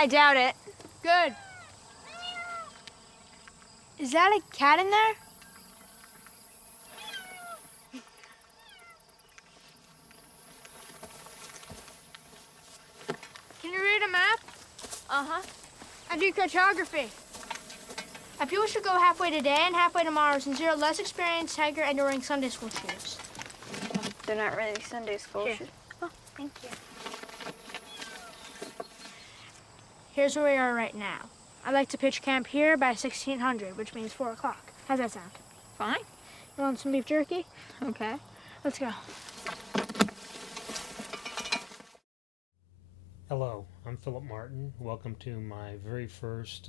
I doubt it. Good. Is that a cat in there? Can you read a map? Uh-huh. I do cartography. I feel we should go halfway today and halfway tomorrow since you're a less experienced hiker and you're wearing Sunday school shoes. They're not really Sunday school shoes. Oh, thank you. Here's where we are right now. I'd like to pitch camp here by 1600, which means 4 o'clock. How's that sound? Fine. You want some beef jerky? Okay. Let's go. Hello, I'm Philip Martin. Welcome to my very first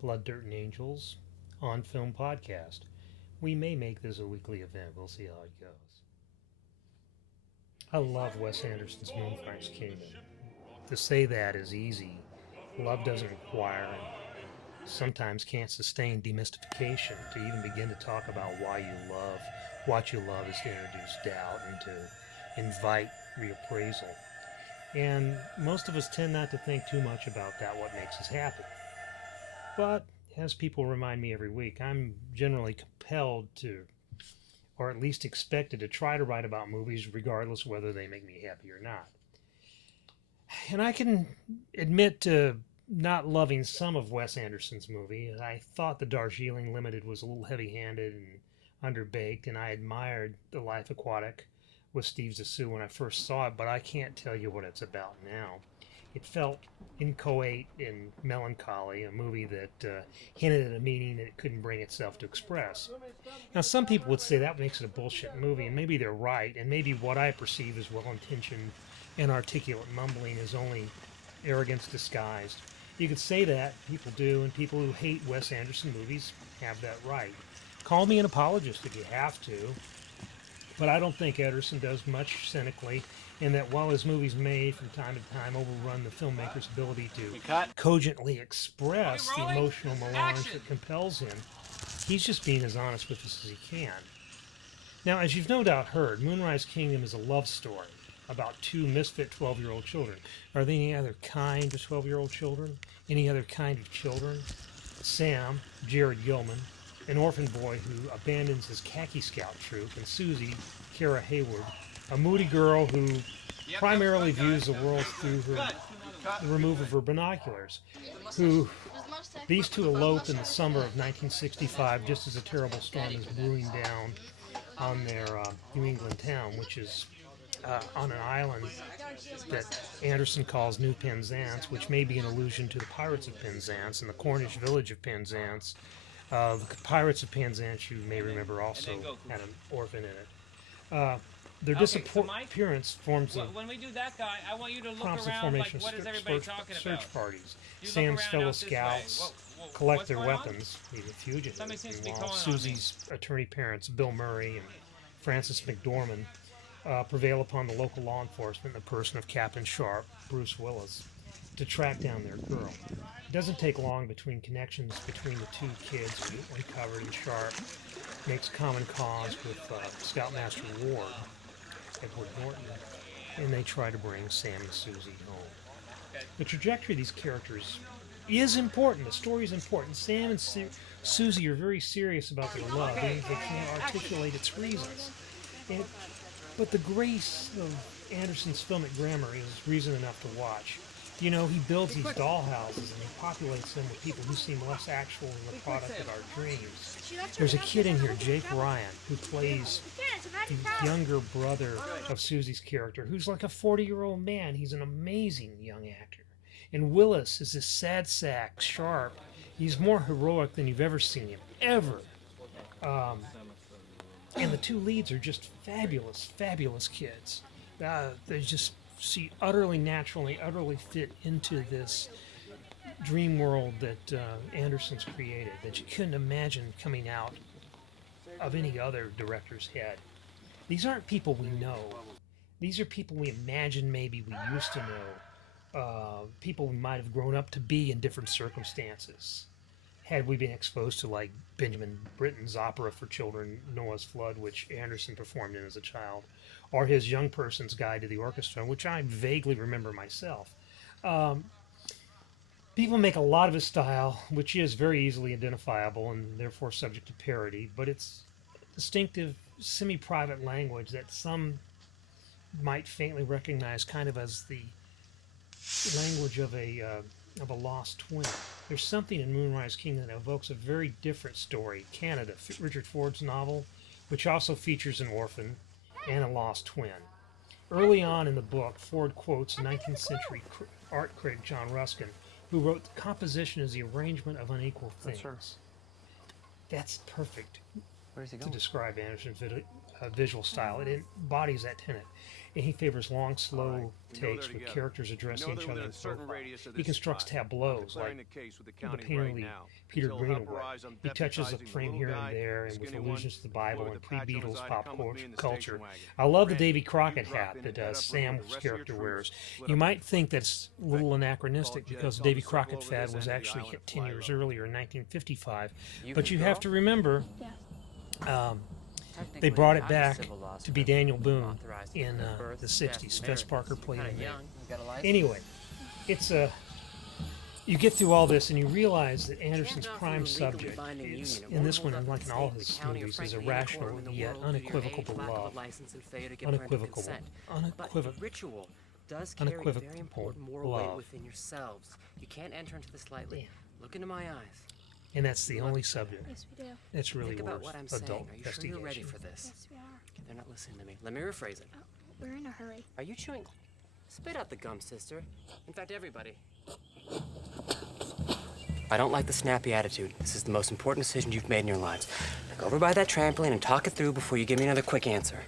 Blood, Dirt, and Angels on film podcast. We may make this a weekly event. We'll see how it goes. I love Wes Anderson's Moonrise Kingdom. To say that is easy. Love doesn't require and sometimes can't sustain demystification. To even begin to talk about why you love what you love is to introduce doubt and to invite reappraisal. And most of us tend not to think too much about that, what makes us happy. But as people remind me every week, I'm generally compelled to, or at least expected to try to write about movies regardless of whether they make me happy or not. And I can admit to not loving some of Wes Anderson's movie. I thought The Darjeeling Limited was a little heavy-handed and underbaked, and I admired The Life Aquatic with Steve Zissou when I first saw it, but I can't tell you what it's about now. It felt inchoate and melancholy, a movie that hinted at a meaning that it couldn't bring itself to express. Now, some people would say that makes it a bullshit movie, and maybe they're right, and maybe what I perceive as well-intentioned and articulate mumbling is only arrogance disguised. You could say that, people do, and people who hate Wes Anderson movies have that right. Call me an apologist if you have to, but I don't think Anderson does much cynically, in that while his movies may from time to time overrun the filmmaker's ability to cogently express the emotional melange that compels him, he's just being as honest with us as he can. Now, as you've no doubt heard, Moonrise Kingdom is a love story about two misfit 12-year-old children. Are there any other kind of 12-year-old children? Any other kind of children? Sam, Jared Gilman, an orphan boy who abandons his khaki scout troop, and Susie, Kara Hayward, a moody girl who primarily views the world through the remove of her binoculars, who these two elope in the summer of 1965 just as a terrible storm is brewing down on their New England town, which is on an island that Anderson calls New Penzance, which may be an allusion to the Pirates of Penzance and the Cornish village of Penzance. The Pirates of Penzance, you may remember, also had an orphan in it. Their disappearance forms a when we do that guy, I want you to look prompts the around formation like what is of everybody talking about? search parties. You look Sam's around fellow out this way. scouts What- collect what's their going on? weapons, leaving fugitives, Something seems to be while going on Susie's attorney parents, Bill Murray and Francis McDormand, prevail upon the local law enforcement in the person of Captain Sharp, Bruce Willis, to track down their girl. It doesn't take long between connections between the two kids, neatly covered and Sharp makes common cause with Scoutmaster Ward, Edward Norton, and they try to bring Sam and Susie home. The trajectory of these characters is important. The story is important. Sam and Susie are very serious about their love. They can't articulate its reasons. But the grace of Anderson's filmic grammar is reason enough to watch. You know, he builds these dollhouses and he populates them with people who seem less actual than the product of our dreams. There's a kid in here, Jake Ryan, who plays the younger brother of Susie's character, who's like a 40-year-old man. He's an amazing young actor. And Willis is this sad sack, Sharp. He's more heroic than you've ever seen him, ever. And the two leads are just fabulous, fabulous kids. They just utterly naturally, utterly fit into this dream world that Anderson's created, that you couldn't imagine coming out of any other director's head. These aren't people we know. These are people we imagine maybe we used to know. People we might have grown up to be in different circumstances. Had we been exposed to, like, Benjamin Britten's opera for children, Noah's Flood, which Anderson performed in as a child, or his Young Person's Guide to the Orchestra, which I vaguely remember myself. People make a lot of his style, which is very easily identifiable and therefore subject to parody, but it's distinctive, semi-private language that some might faintly recognize kind of as the language of a lost twin. There's something in Moonrise Kingdom that evokes a very different story. Canada, Richard Ford's novel, which also features an orphan and a lost twin. Early on in the book, Ford quotes 19th century art critic John Ruskin, who wrote, "The composition is the arrangement of unequal things." That's perfect to describe Anderson's visual style. It embodies that tenet. And he favors long, slow takes with characters addressing each other in profile. He constructs tableaus like the painterly Peter Greenaway. He touches the frame here and there, and with allusions to the Bible and pre-Beatles pop culture. I love the Davy Crockett hat that Sam's character wears. You might think that's a little anachronistic because the Davy Crockett fad was actually hit 10 years earlier in 1955. But you have to remember, they brought it back to be Daniel Boone in the 60s. Fess Parker played him there. Anyway, it's you get through all this and you realize that Anderson's prime subject is, in this one, and like in all his movies, is a rational yet unequivocal love. Unequivocal love. Within yourselves. You can't enter into this lightly. Look into my eyes. And that's the only subject. Yes, we do. It's really Think about worth what I'm saying. adult Are you sure investigation. you're ready for this? Yes, we are. They're not listening to me. Let me rephrase it. We're in a hurry. Are you chewing? Spit out the gum, sister. In fact, everybody. I don't like the snappy attitude. This is the most important decision you've made in your lives. Now go over by that trampoline and talk it through before you give me another quick answer.